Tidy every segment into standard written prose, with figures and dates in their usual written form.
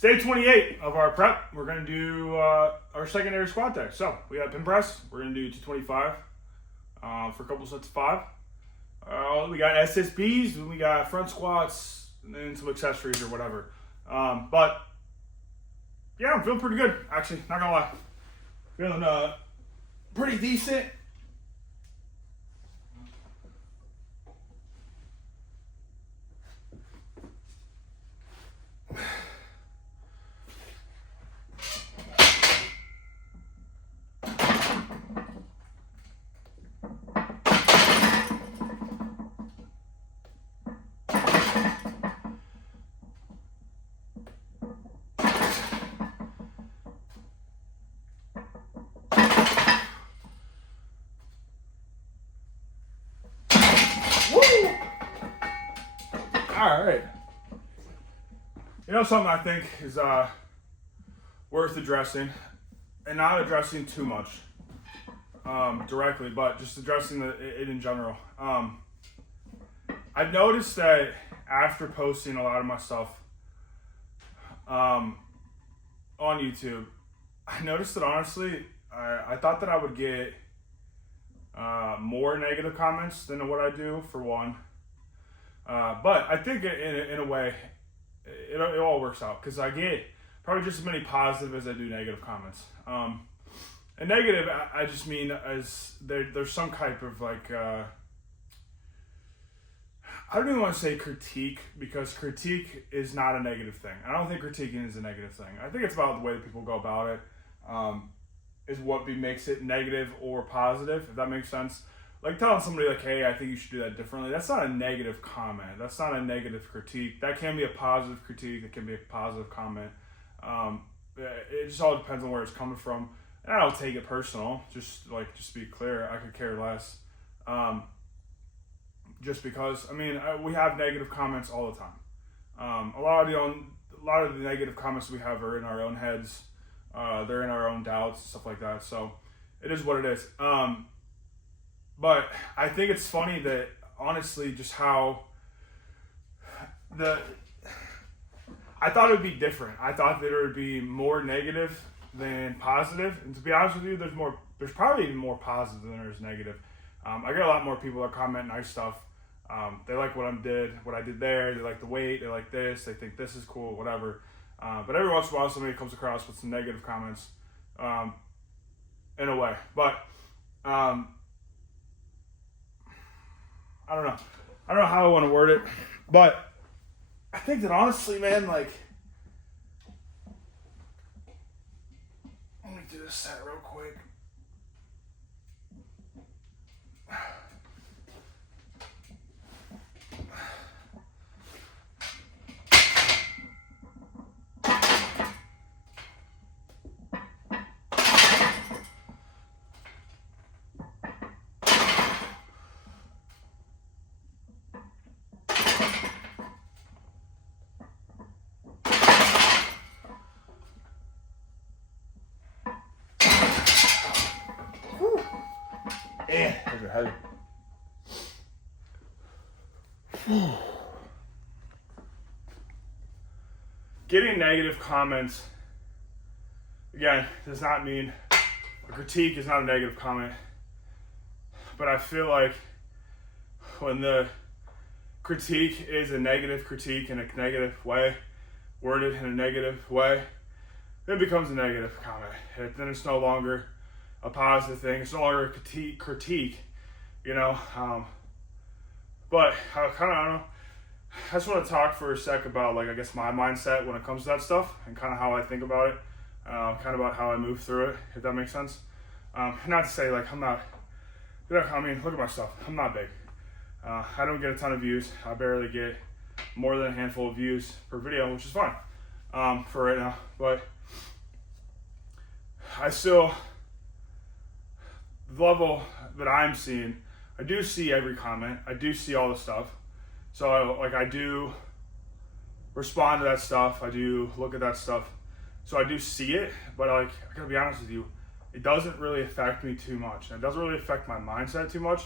It's day 28 of our prep. We're going to do our secondary squat deck. So we got pin press. We're going to do 225 for a couple sets of 5. We got SSBs. We got front squats and then some accessories or whatever. But yeah, I'm feeling pretty good. Actually, not gonna lie, feeling pretty decent. All right. You know something I think is worth addressing, and not addressing too much directly, but just addressing it in general. I've noticed that after posting a lot of my stuff on YouTube, I noticed that honestly, I thought that I would get more negative comments than what I do, for one. But I think in a way, it all works out because I get probably just as many positive as I do negative comments. And negative, I just mean as there's some type of like, I don't even want to say critique, because critique is not a negative thing. I don't think critiquing is a negative thing. I think it's about the way that people go about it, is what makes it negative or positive, if that makes sense. Like telling somebody like, hey, I think you should do that differently. That's not a negative comment. That's not a negative critique. That can be a positive critique. It can be a positive comment. It just all depends on where it's coming from. And I don't take it personal. Just to be clear, I could care less. Just because, I mean, we have negative comments all the time. A lot of the negative comments we have are in our own heads. They're in our own doubts, stuff like that. So it is what it is. But I think it's funny that, honestly, just how I thought it would be different. I thought that it would be more negative than positive. And to be honest with you, there's probably even more positive than there is negative. I get a lot more people that comment nice stuff. They like what I did there. They like the weight. They like this. They think this is cool, whatever. But every once in a while, somebody comes across with some negative comments, in a way. But I don't know how I want to word it, but I think that honestly, man, like, let me do this set real quick. Yeah, those are heavy. Getting negative comments, again, does not mean a critique is not a negative comment. But I feel like when the critique is a negative critique in a negative way, worded in a negative way, it becomes a negative comment. Then it's no longer a positive thing. It's no longer a critique, you know. But I don't know. I just want to talk for a sec about, like, I guess my mindset when it comes to that stuff and kind of how I think about it, kind of about how I move through it, if that makes sense. Not to say like I'm not. I mean, look at my stuff. I'm not big. I don't get a ton of views. I barely get more than a handful of views per video, which is fine for right now. But I still, the level that I'm seeing, I do see every comment. I do see all the stuff. So I do respond to that stuff. I do look at that stuff. So I do see it, but I gotta be honest with you, it doesn't really affect me too much. And it doesn't really affect my mindset too much.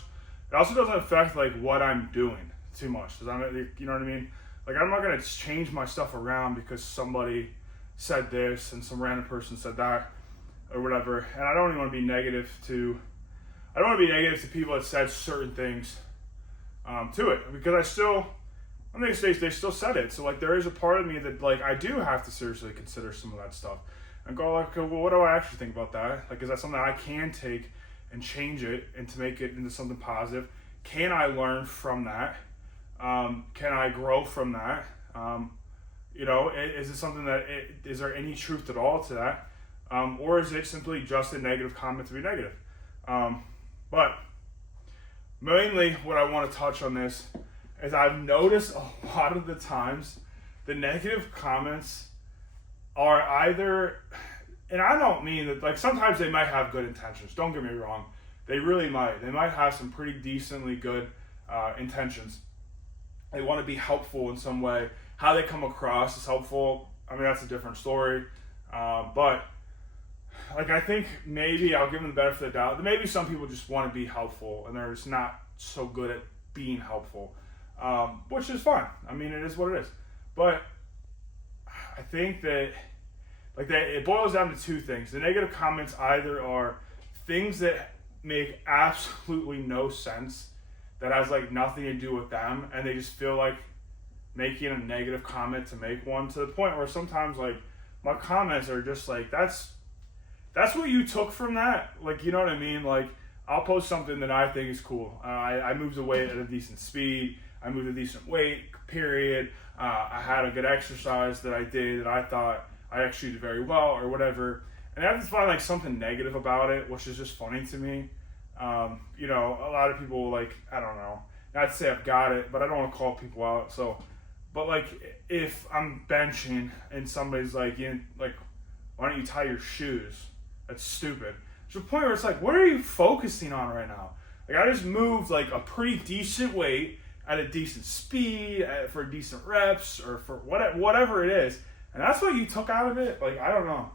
It also doesn't affect like what I'm doing too much. You know what I mean? Like, I'm not gonna change my stuff around because somebody said this and some random person said that or whatever. And I don't even want to be negative to people that said certain things to it, because I think they still said it. So like there is a part of me that like I do have to seriously consider some of that stuff and go like, okay, well, what do I actually think about that? Like, is that something I can take and change it and to make it into something positive? Can I learn from that? Can I grow from that? Is it something is there any truth at all to that? Or is it simply just a negative comment to be negative? But mainly what I want to touch on this is I've noticed a lot of the times the negative comments are either, and I don't mean that, like sometimes they might have good intentions, don't get me wrong, they really might. They might have some pretty decently good intentions. They want to be helpful in some way. How they come across is helpful. I mean, that's a different story. But like I think maybe I'll give them the benefit of the doubt. Maybe some people just want to be helpful and they're just not so good at being helpful, which is fine. I mean, it is what it is. But I think that it boils down to two things. The negative comments either are things that make absolutely no sense, that has like nothing to do with them, and they just feel like making a negative comment to make one, to the point where sometimes like my comments are just like, that's what you took from that? Like, you know what I mean? Like, I'll post something that I think is cool. I moved the weight at a decent speed. I moved a decent weight, period. I had a good exercise that I did that I thought I executed very well or whatever. And I have to find like something negative about it, which is just funny to me. A lot of people like, I don't know, not to say I've got it, but I don't want to call people out. So, but like if I'm benching and somebody's like, why don't you tie your shoes? That's stupid. There's a point where it's like, what are you focusing on right now? Like I just moved like a pretty decent weight at a decent speed for decent reps or for whatever it is. And that's what you took out of it. Like, I don't know.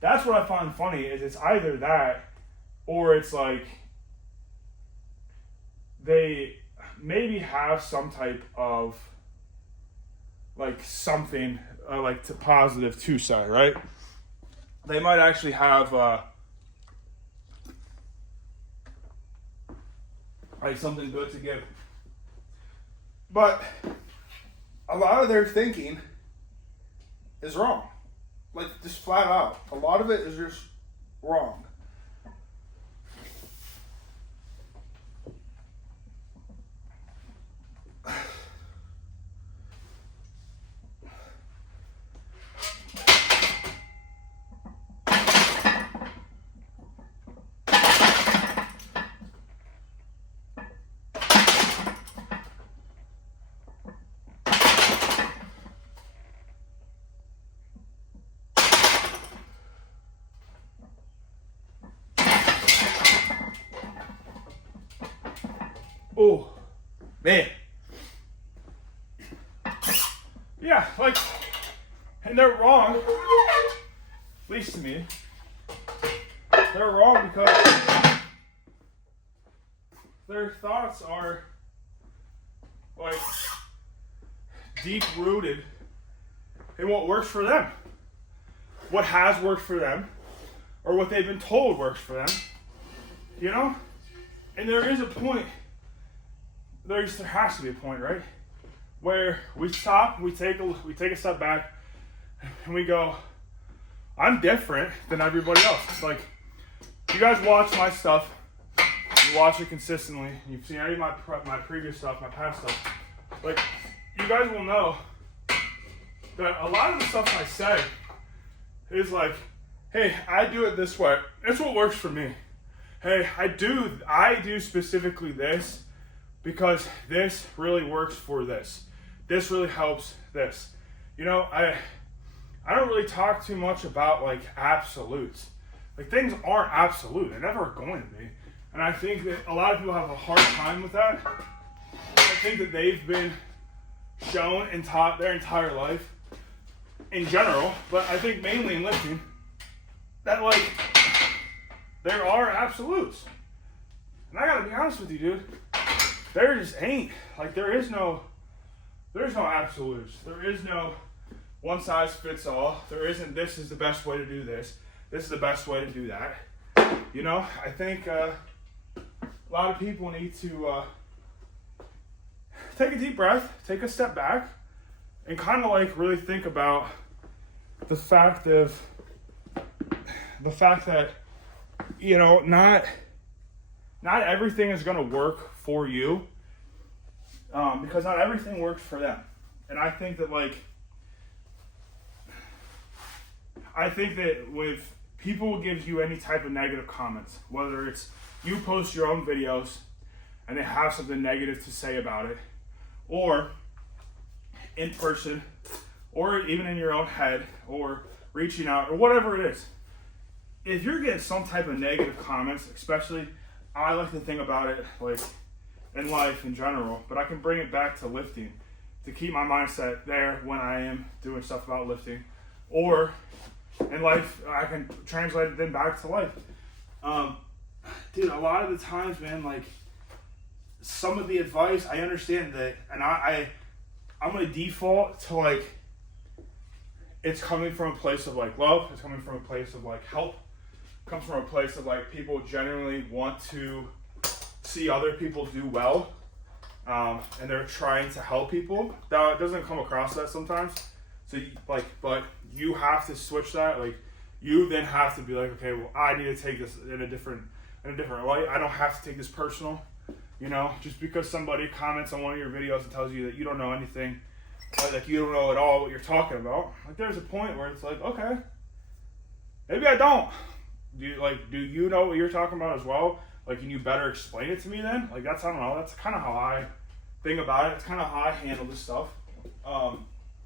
That's what I find funny is it's either that or it's like they maybe have some type of like something like to positive to say, right? They might actually have like something good to give. But a lot of their thinking is wrong. Like, just flat out. A lot of it is just wrong. Oh, man. Yeah, like, and they're wrong, at least to me. They're wrong because their thoughts are, like, deep-rooted in what works for them. What has worked for them, or what they've been told works for them, you know? And there is a point, there has to be a point, right? Where we stop, we take a step back, and we go, I'm different than everybody else. Like, you guys watch my stuff, you watch it consistently, you've seen any of my previous stuff, my past stuff. Like, you guys will know that a lot of the stuff I say is like, hey, I do it this way. It's what works for me. Hey, I do specifically this because this really works for this. This really helps this. You know, I don't really talk too much about like absolutes. Like, things aren't absolute. They're never going to be. And I think that a lot of people have a hard time with that. I think that they've been shown and taught their entire life in general, but I think mainly in lifting, that like there are absolutes. And I gotta be honest with you, dude. There just ain't. Like, there's no absolutes. There is no one size fits all. There isn't this is the best way to do this. This is the best way to do that. You know, I think a lot of people need to take a deep breath, take a step back, and kind of like really think about the fact that, you know, not everything is going to work for you, because not everything works for them. And I think that with people gives you any type of negative comments, whether it's you post your own videos and they have something negative to say about it, or in person, or even in your own head, or reaching out, or whatever it is. If you're getting some type of negative comments, especially, I like to think about it like in life in general, but I can bring it back to lifting to keep my mindset there when I am doing stuff about lifting, or in life, I can translate it then back to life. Dude, a lot of the times, man, like, some of the advice, I understand that, and I'm going to default to, like, it's coming from a place of, like, love, it's coming from a place of, like, help, it comes from a place of, like, people genuinely want to see other people do well, and they're trying to help people. Now, it doesn't come across that sometimes, so, but you have to switch that, like, you then have to be like, okay, well, I need to take this in a different light. I don't have to take this personal, you know, just because somebody comments on one of your videos and tells you that you don't know anything, like you don't know at all what you're talking about. Like, there's a point where it's like, okay, maybe I don't. Do you know what you're talking about as well? Like, can you better explain it to me then? Like, I don't know. That's kind of how I think about it. It's kind of how I handle this stuff.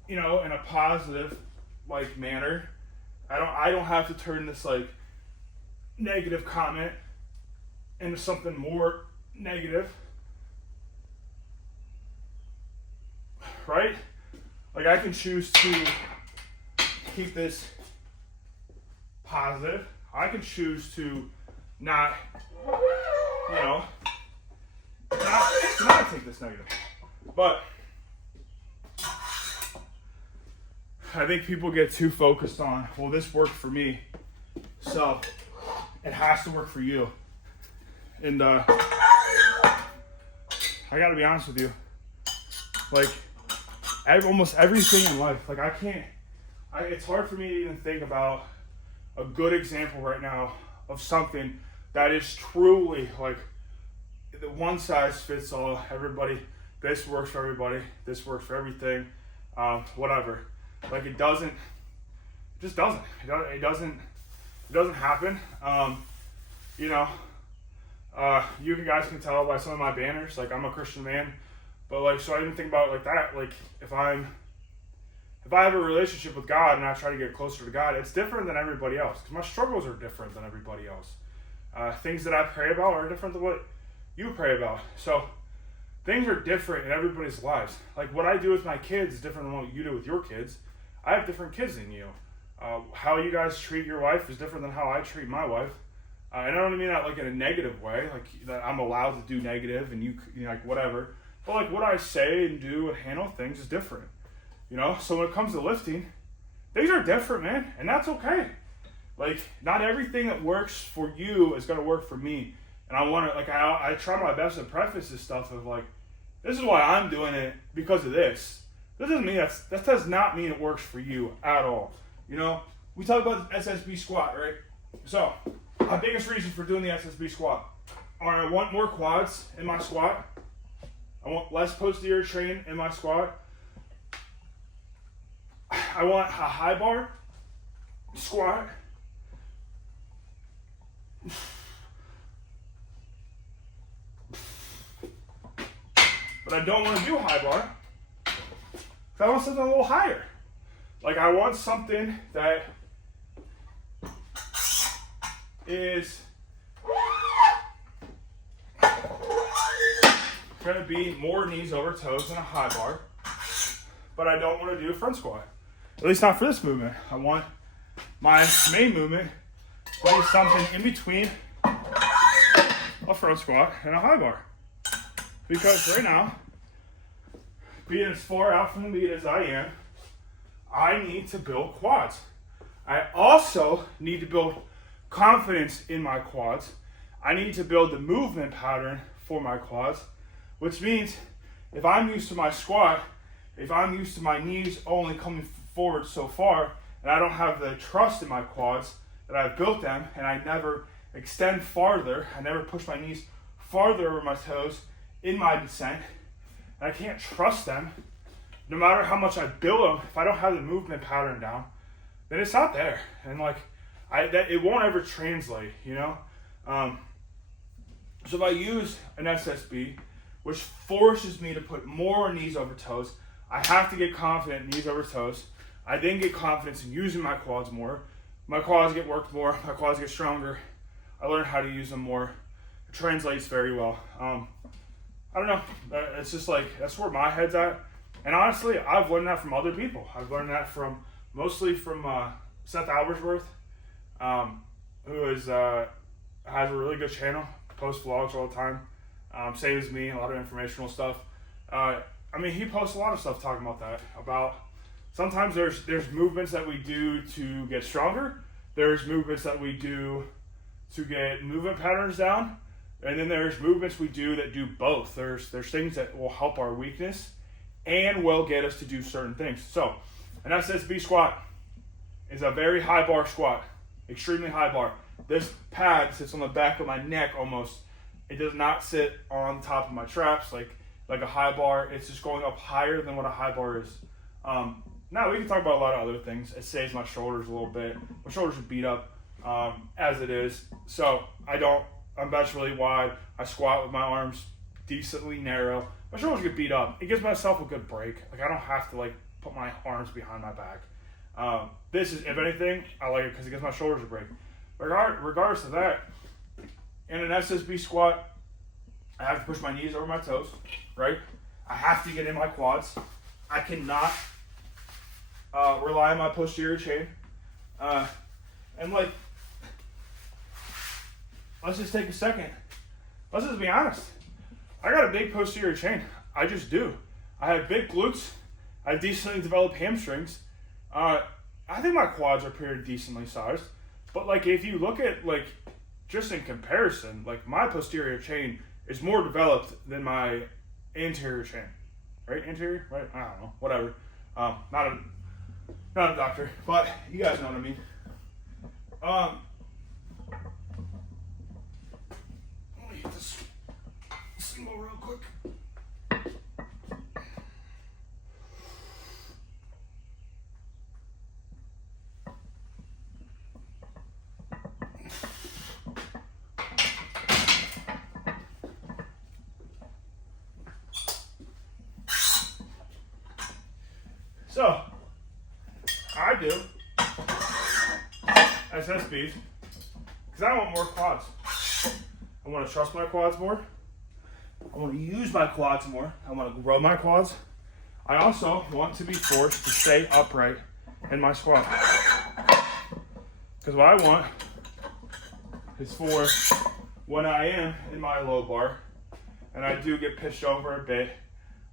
You know, in a positive, like, manner. I don't have to turn this, like, negative comment into something more negative. Right? Like, I can choose to keep this positive. I can choose to not, you know, not take this negative. But I think people get too focused on, well, this worked for me, so it has to work for you. And I gotta be honest with you, like, almost everything in life, like, it's hard for me to even think about a good example right now of something that is truly, like, the one size fits all, everybody, this works for everybody, this works for everything, whatever. Like, it just doesn't happen. You know, you guys can tell by some of my banners, like, I'm a Christian man, but, like, so I even think about it like that. Like, if I have a relationship with God and I try to get closer to God, it's different than everybody else, because my struggles are different than everybody else. Things that I pray about are different than what you pray about. So things are different in everybody's lives. Like, what I do with my kids is different than what you do with your kids. I have different kids than you. How you guys treat your wife is different than how I treat my wife. And I don't mean that, like, in a negative way, like, that I'm allowed to do negative and you know, like, whatever. But, like, what I say and do and handle things is different. You know? So when it comes to lifting, things are different, man. And that's okay. Like, not everything that works for you is going to work for me. And I want to, like, I try my best to preface this stuff of, like, this is why I'm doing it, because of this. That does not mean it works for you at all. You know, we talk about the SSB squat, right? So, my biggest reason for doing the SSB squat are I want more quads in my squat. I want less posterior chain in my squat. I want a high bar squat. But I don't want to do high bar. I want something a little higher. Like, I want something that is going to be more knees over toes than a high bar. But I don't want to do a front squat. At least not for this movement. I want my main movement to be something in between a front squat and a high bar. Because right now, being as far out from the meet as I am, I need to build quads. I also need to build confidence in my quads. I need to build the movement pattern for my quads, which means if I'm used to my squat, if I'm used to my knees only coming forward so far, and I don't have the trust in my quads that I've built them, and I never extend farther, I never push my knees farther over my toes in my descent, and I can't trust them, no matter how much I build them, if I don't have the movement pattern down, then it's not there. And like, it won't ever translate, you know? So if I use an SSB, which forces me to put more knees over toes, I have to get confident knees over toes. I then get confidence in using my quads more. My quads get worked more, my quads get stronger. I learn how to use them more. It translates very well. I don't know, it's just like, that's where my head's at. And honestly, I've learned that from other people. I've learned that mostly from Seth Albersworth, who has a really good channel, posts vlogs all the time, same as me, a lot of informational stuff. He posts a lot of stuff talking about that, about sometimes there's movements that we do to get stronger, there's movements that we do to get movement patterns down, and then there's movements we do that do both. There's things that will help our weakness and will get us to do certain things. So, an SSB squat is a very high bar squat, extremely high bar. This pad sits on the back of my neck almost. It does not sit on top of my traps like a high bar. It's just going up higher than what a high bar is. Now we can talk about a lot of other things. It saves my shoulders a little bit. My shoulders are beat up as it is. So that's really wide. I squat with my arms decently narrow. My shoulders get beat up. It gives myself a good break. Like, I don't have to put my arms behind my back. This is, if anything, I like it because it gives my shoulders a break. Regardless of that, in an SSB squat, I have to push my knees over my toes, right? I have to get in my quads. I cannot rely on my posterior chain. Let's just take a second. Let's just be honest. I got a big posterior chain. I just do. I have big glutes. I have decently developed hamstrings. I think my quads are pretty decently sized. But if you look at just in comparison, my posterior chain is more developed than my anterior chain. Right? Anterior? Right? I don't know. Whatever. Not a doctor, but you guys know what I mean. Let me get this single real quick. So, I do SSBs because I want more quads. I want to trust my quads more. I want to use my quads more. I want to grow my quads. I also want to be forced to stay upright in my squat. Because what I want is for when I am in my low bar and I do get pitched over a bit,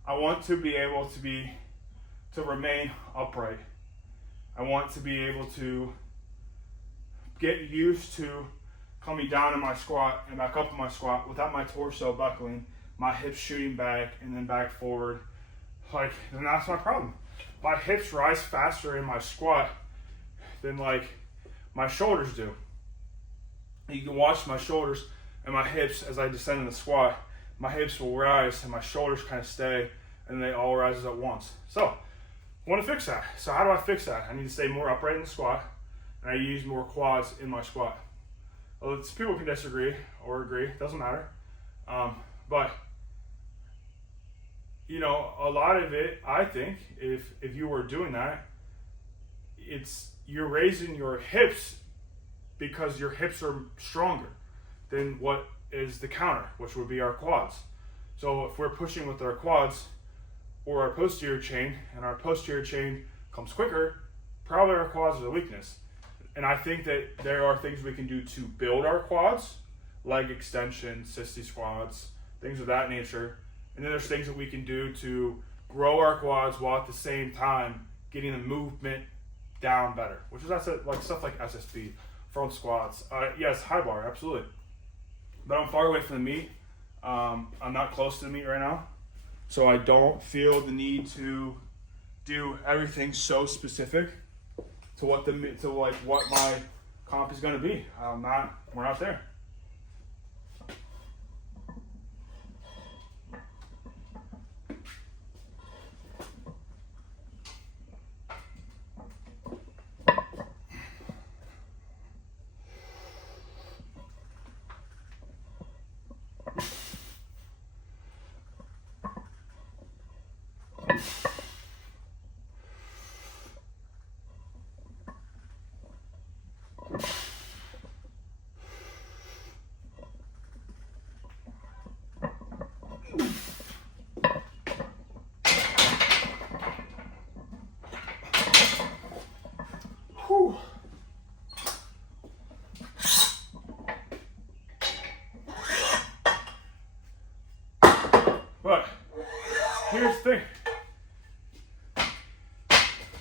I want to be able to remain upright. I want to be able to get used to coming down in my squat and back up in my squat without my torso buckling, my hips shooting back and then back forward. Then that's my problem. My hips rise faster in my squat than my shoulders do. You can watch my shoulders and my hips as I descend in the squat. My hips will rise and my shoulders kind of stay and they all rise at once. So I want to fix that. So how do I fix that? I need to stay more upright in the squat and I use more quads in my squat. Well, people can disagree or agree, doesn't matter. But a lot of it, I think, if you were doing that, you're raising your hips because your hips are stronger than what is the counter, which would be our quads. So if we're pushing with our quads or our posterior chain, and our posterior chain comes quicker, probably our quads are the weakness. And I think that there are things we can do to build our quads, leg extension, sissy squats, things of that nature. And then there's things that we can do to grow our quads while at the same time getting the movement down better, which is that's it, like stuff like SSB, front squats. Yes, high bar, absolutely. But I'm far away from the meet. I'm not close to the meet right now, so I don't feel the need to do everything so specific to what my comp is going to be. We're not there. Whew. But here's the thing.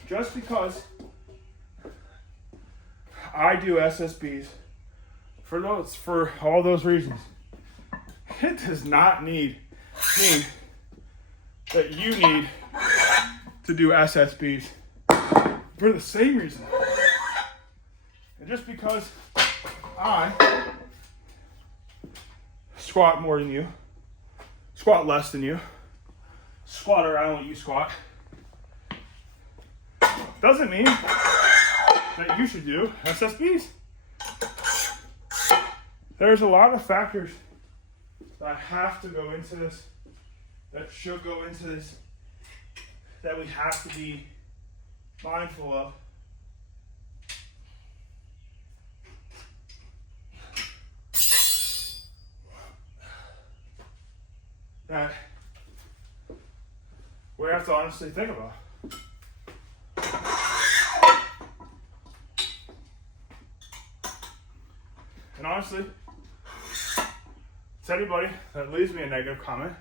Just because I do SSBs for all those reasons, it does not mean that you need to do SSBs for the same reason. And just because I squat more than you, squat less than you, squat around what you squat, doesn't mean that you should do SSBs. There's a lot of factors that have to go into this, that should go into this, that we have to be mindful of. That we have to honestly think about. And honestly, to anybody that leaves me a negative comment,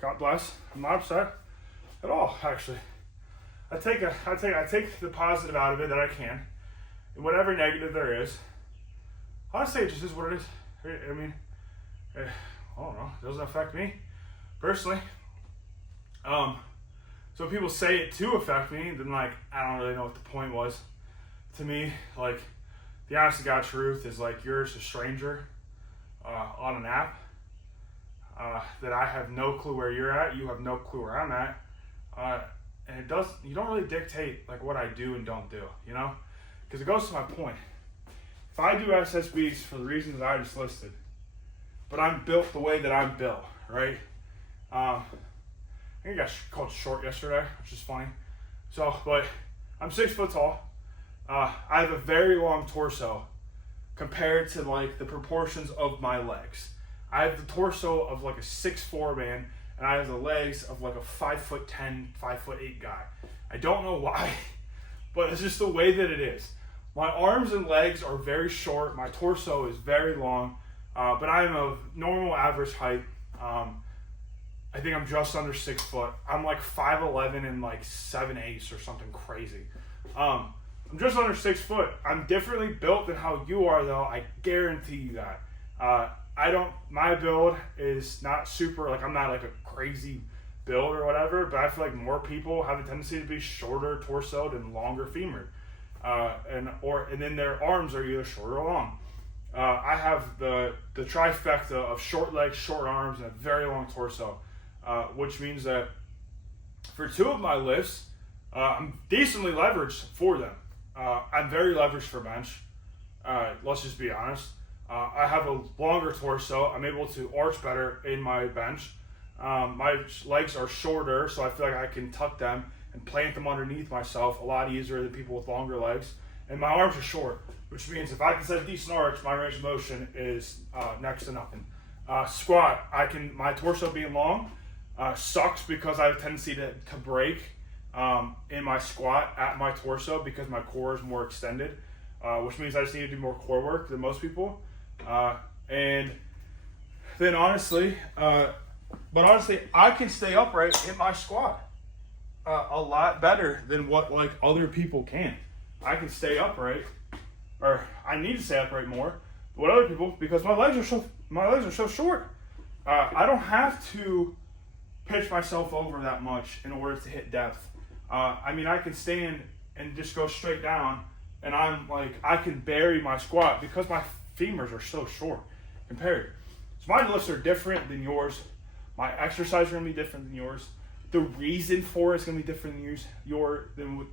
God bless. I'm not upset at all, actually. I take the positive out of it that I can, and whatever negative there is, honestly, it just is what it is. I mean, I don't know. It doesn't affect me personally. So if people say it to affect me, then I don't really know what the point was. To me, the honest to God truth is you're just a stranger on an app that I have no clue where you're at. You have no clue where I'm at. And you don't really dictate what I do and don't do, because it goes to my point. If I do SSBs for the reasons I just listed, but I'm built the way that I'm built, right? I think I got called short yesterday, which is funny. But I'm 6 foot tall. I have a very long torso compared to the proportions of my legs. I have the torso of a 6'4" man, and I have the legs of a 5'10", 5'8" guy. I don't know why, but it's just the way that it is. My arms and legs are very short. My torso is very long, but I am of normal average height. I think I'm just under 6 foot. I'm 5'11" and 7'8" or something crazy. I'm just under 6 foot. I'm differently built than how you are, though. I guarantee you that. My build is not super, I'm not a crazy build or whatever, but I feel more people have a tendency to be shorter torsoed and longer femored. And then their arms are either short or long. I have the trifecta of short legs, short arms, and a very long torso, which means that for 2 of my lifts, I'm decently leveraged for them. I'm very leveraged for bench. Let's just be honest. I have a longer torso. I'm able to arch better in my bench. My legs are shorter, so I feel I can tuck them and plant them underneath myself a lot easier than people with longer legs. And my arms are short, which means if I can set a decent arch, my range of motion is next to nothing. Squat, my torso being long sucks because I have a tendency to break in my squat at my torso because my core is more extended, which means I just need to do more core work than most people. And then honestly, I can stay upright in my squat a a lot better than what like other people can. I can stay upright, or I need to stay upright more than what other people, because my legs are so short. I don't have to pitch myself over that much in order to hit depth. I mean, I can stand and just go straight down, and I can bury my squat because my femurs are so short compared. So my lifts are different than yours. My exercise are going to be different than yours. The reason for it's going to be different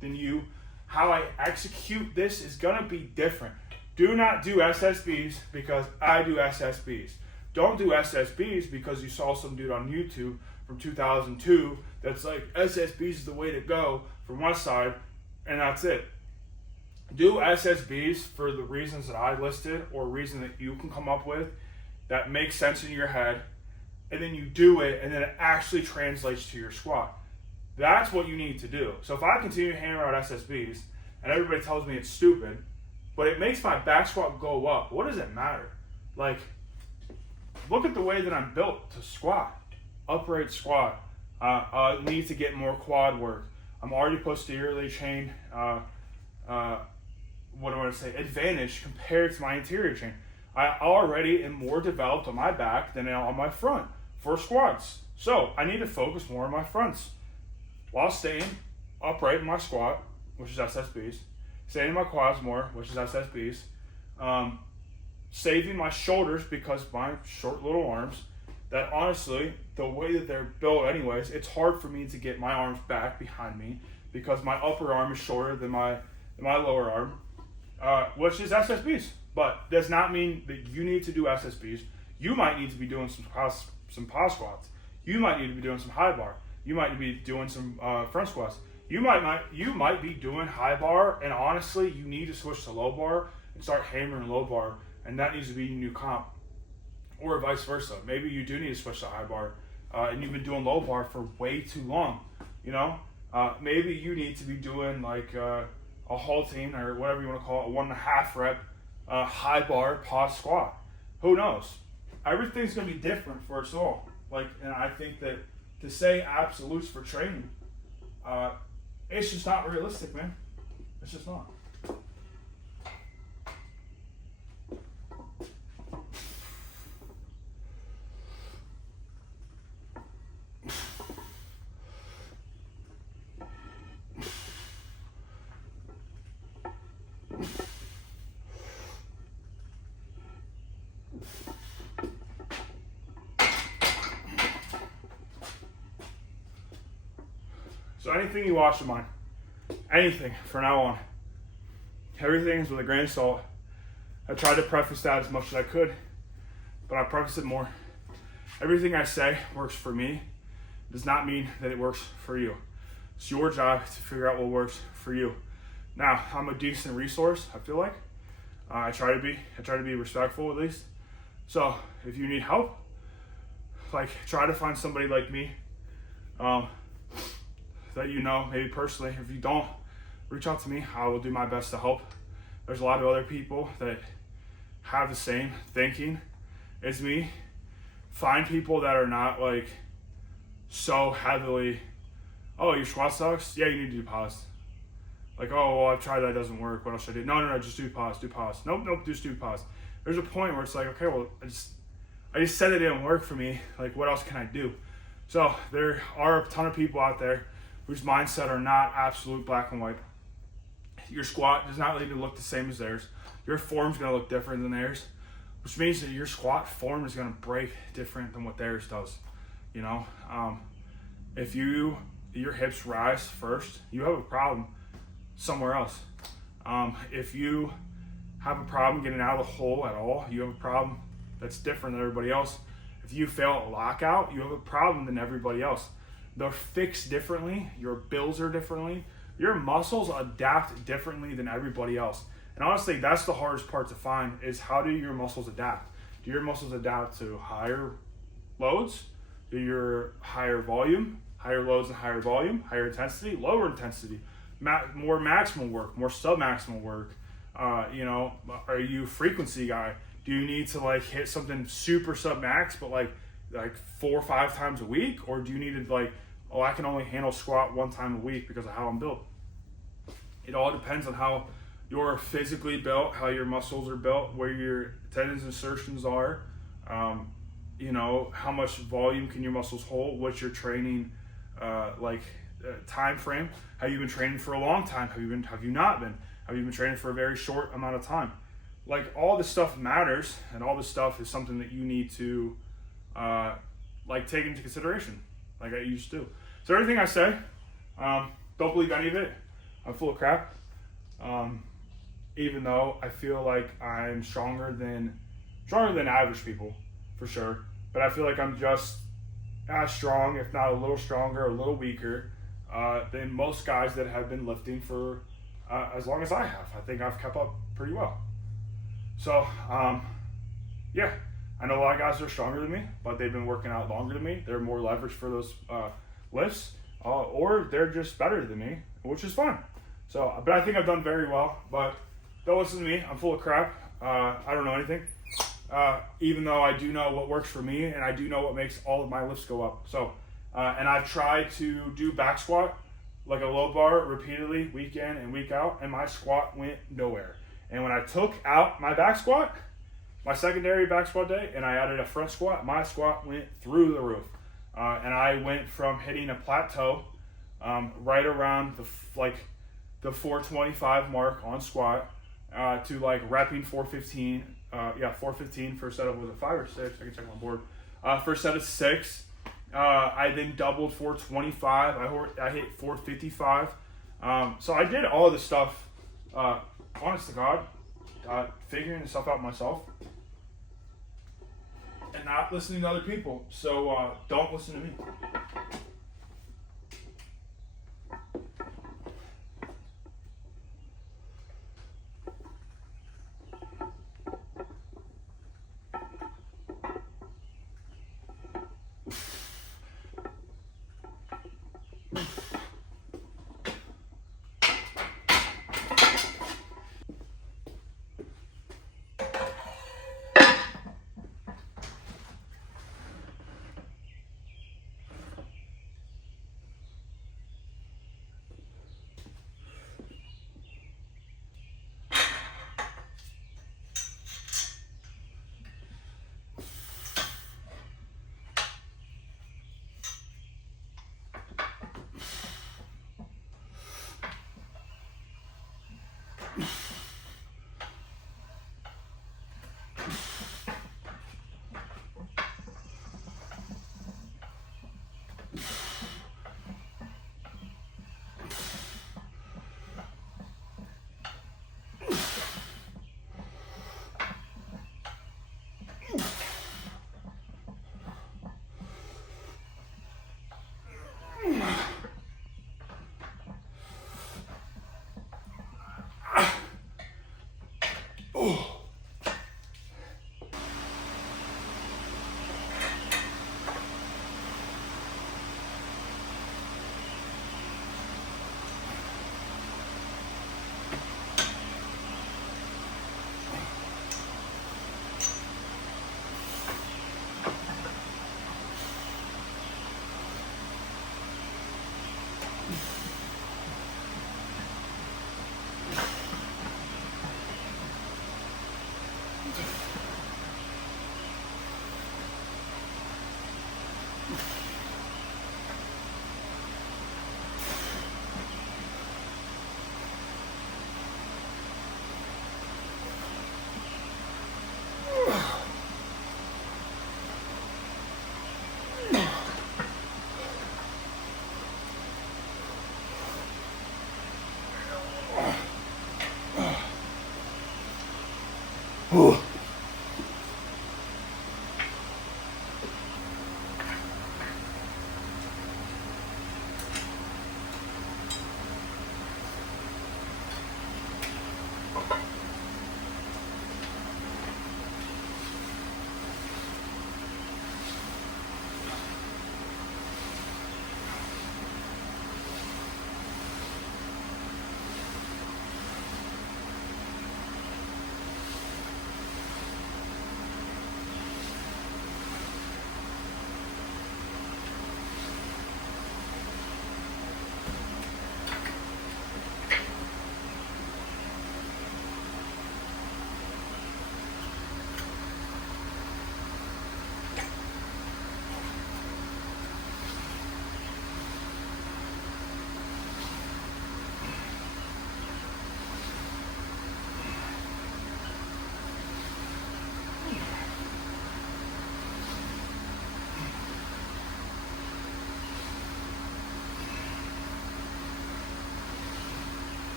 than you. How I execute this is going to be different. Do not do SSBs because I do SSBs. Don't do SSBs because you saw some dude on YouTube from 2002 that's like, SSBs is the way to go from one side, and that's it. Do SSBs for the reasons that I listed, or reason that you can come up with that makes sense in your head, and then you do it, and then it actually translates to your squat. That's what you need to do. So if I continue to hammer out SSBs, and everybody tells me it's stupid, but it makes my back squat go up, what does it matter? Like, look at the way that I'm built to squat. Upright squat. Need to get more quad work. I'm already posteriorly chain, advantage compared to my anterior chain. I already am more developed on my back than on my front for squats. So I need to focus more on my fronts while staying upright in my squat, which is SSBs, staying in my quads more, which is SSBs, saving my shoulders because my short little arms, that honestly, the way that they're built anyways, it's hard for me to get my arms back behind me because my upper arm is shorter than my lower arm, which is SSBs. But does not mean that you need to do SSBs. You might need to be doing some pause squats. You might need to be doing some high bar. You might be doing some front squats. You might be doing high bar, and honestly, you need to switch to low bar and start hammering low bar, and that needs to be your new comp, or vice versa. Maybe you do need to switch to high bar, and you've been doing low bar for way too long. You know, maybe you need to be doing like a halting or whatever you want to call it, 1.5 rep high bar pause squat. Who knows? Everything's gonna be different for us all. Like, and I think that to say absolutes for training, it's just not realistic, man. It's just not. So anything you watch of mine, anything from now on, everything is with a grain of salt. I tried to preface that as much as I could, but I preface it more. Everything I say works for me does not mean that it works for you. It's your job to figure out what works for you. Now, I'm a decent resource, I feel like. I try to be respectful at least. So if you need help, like, try to find somebody like me, that you know, maybe personally. If you don't, reach out to me. I will do my best to help. There's a lot of other people that have the same thinking as me. Find people that are not like so heavily, oh, your squat sucks? Yeah, you need to do pause. Like, oh, well, I've tried that, it doesn't work. What else should I do? No, just do pause. Nope, just do pause. There's a point where it's like, okay, well, I just said it didn't work for me. Like, what else can I do? So there are a ton of people out there whose mindset are not absolute black and white. Your squat does not need to look the same as theirs. Your form's going to look different than theirs, which means that your squat form is going to break different than what theirs does. You know, if your hips rise first, you have a problem somewhere else. If you have a problem getting out of the hole at all, you have a problem that's different than everybody else. If you fail at lockout, you have a problem than everybody else. They're fixed differently, your builds are differently, your muscles adapt differently than everybody else. And honestly, that's the hardest part to find, is how do your muscles adapt? Do your muscles adapt to higher loads? Do your higher volume, higher loads and higher volume, higher intensity, lower intensity, more maximal work, more sub-maximal work? Are you a frequency guy? Do you need to like hit something super sub-max, but like 4 or 5 times a week? Or do you need to like oh, I can only handle squat 1 time a week because of how I'm built. It all depends on how you're physically built, how your muscles are built, where your tendons and insertions are, how much volume can your muscles hold, what's your training time frame, have you been training for a long time, have you not been, have you been training for a very short amount of time. Like, all this stuff matters, and all this stuff is something that you need to take into consideration, like I used to do. So everything I say, don't believe any of it. I'm full of crap. Even though I feel like I'm stronger than average people, for sure. But I feel like I'm just as strong, if not a little stronger, a little weaker, than most guys that have been lifting for as long as I have. I think I've kept up pretty well. So, yeah, I know a lot of guys that are stronger than me, but they've been working out longer than me. They're more leveraged for those lifts, or they're just better than me, which is fine. So, but I think I've done very well. But don't listen to me. I'm full of crap. I don't know anything. Even though I do know what works for me, and I do know what makes all of my lifts go up. So, and I've tried to do back squat, like a low bar, repeatedly, week in and week out, and my squat went nowhere. And when I took out my back squat, my secondary back squat day, and I added a front squat, my squat went through the roof. And I went from hitting a plateau right around the 425 mark on squat to repping 415. 415 for a set of, was it 5 or 6? I can check my board. For a set of 6. I then doubled 425. I hit 455. So I did all of this stuff, honest to God, figuring this stuff out myself and not listening to other people. So don't listen to me.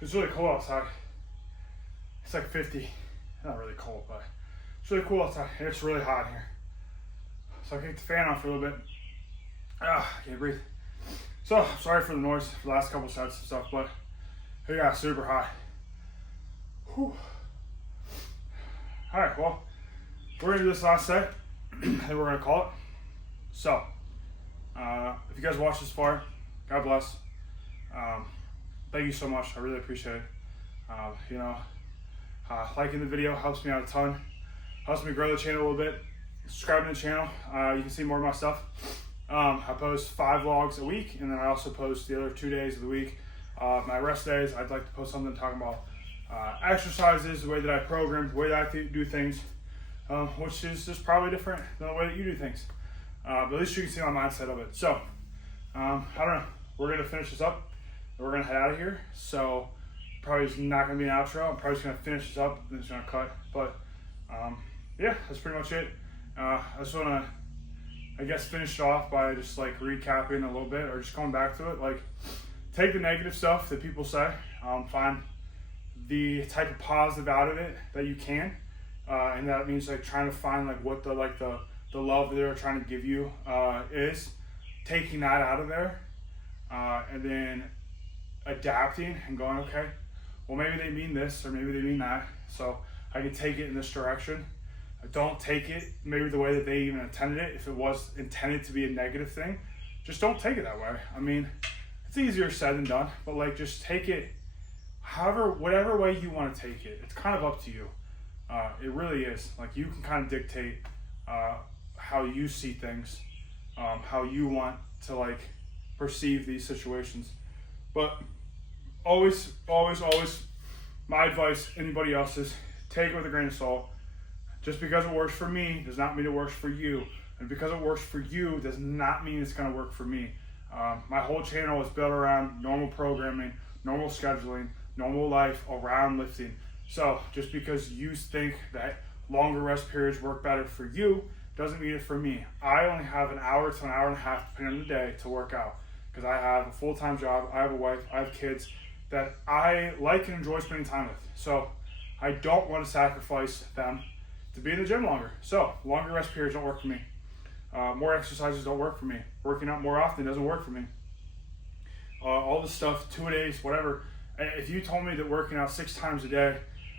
It's really cold outside. It's like 50. Not really cold, but it's really cool outside. And it's really hot in here. So I kicked the fan off for a little bit. I can't breathe. So, sorry for the noise for the last couple sets and stuff, but it got super hot. Whew. All right, well, we're gonna do this last set, and we're gonna call it. So, if you guys watched this far, God bless. Thank you so much. I really appreciate it. Liking the video helps me out a ton. Helps me grow the channel a little bit. Subscribing to the channel. You can see more of my stuff. I post 5 vlogs a week, and then I also post the other 2 days of the week. My rest days, I'd like to post something talking about exercises, the way that I program, the way that I do things, which is just probably different than the way that you do things. But at least you can see my mindset of it. So, I don't know. We're going to finish this up. We're going to head out of here. So, probably is not going to be an outro. I'm probably just going to finish this up and then just going to cut. But, yeah, that's pretty much it. I just want to, I guess, finish it off by just like recapping a little bit or just going back to it. Like, take the negative stuff that people say, find the type of positive out of it that you can, and that means like trying to find like what the love that they're trying to give you is, taking that out of there, and then adapting and going, okay, well maybe they mean this or maybe they mean that, so I can take it in this direction. Don't take it maybe the way that they even intended it. If it was intended to be a negative thing, just don't take it that way. I mean, it's easier said than done, but like just take it whatever way you want to take it. It's kind of up to you. It really is. Like you can kind of dictate how you see things, how you want to like perceive these situations. But always, my advice, anybody else's, take it with a grain of salt. Just because it works for me does not mean it works for you. And because it works for you does not mean it's going to work for me. My whole channel is built around normal programming, normal scheduling, normal life around lifting. So just because you think that longer rest periods work better for you doesn't mean it for me. I only have an hour to an hour and a half depending on the day to work out because I have a full-time job, I have a wife, I have kids that I like and enjoy spending time with. So I don't want to sacrifice them to be in the gym longer. So longer rest periods don't work for me. More exercises don't work for me. Working out more often doesn't work for me. All this stuff, 2 days, whatever. If you told me that working out 6 times a day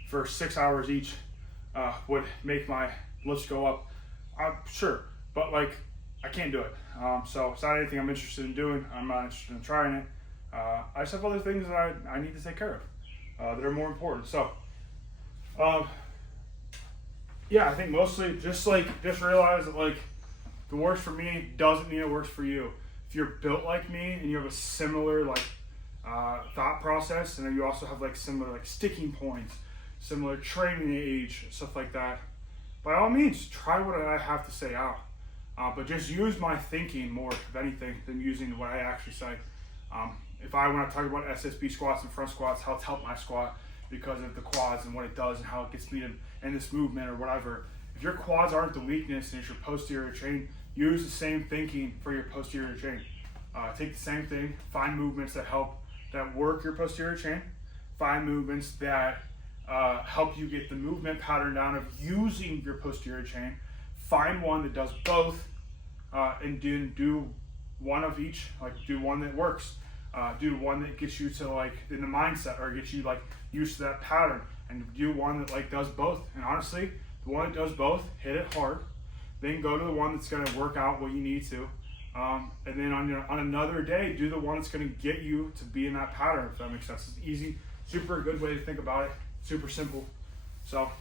for 6 hours each would make my lifts go up, I'm sure. But like, I can't do it. So it's not anything I'm interested in doing. I'm not interested in trying it. I just have other things that I need to take care of that are more important. So, yeah, I think mostly just realize that like if it works for me doesn't mean it works for you. If you're built like me and you have a similar like thought process, and then you also have like similar like sticking points, similar training age, stuff like that, by all means try what I have to say out. But just use my thinking more of anything than using what I actually say. If I want to talk about SSB squats and front squats, how it's helped my squat because of the quads and what it does and how it gets me in this movement or whatever. If your quads aren't the weakness and it's your posterior chain, use the same thinking for your posterior chain. Take the same thing, find movements that work your posterior chain, find movements that help you get the movement pattern down of using your posterior chain, find one that does both, and do one of each, like do one that works. Do one that gets you to like in the mindset or gets you like used to that pattern, and do one that like does both. And honestly, the one that does both, hit it hard, then go to the one that's going to work out what you need to, and then on another day do the one that's going to get you to be in that pattern, if that makes sense. It's easy, super good way to think about it, super simple. So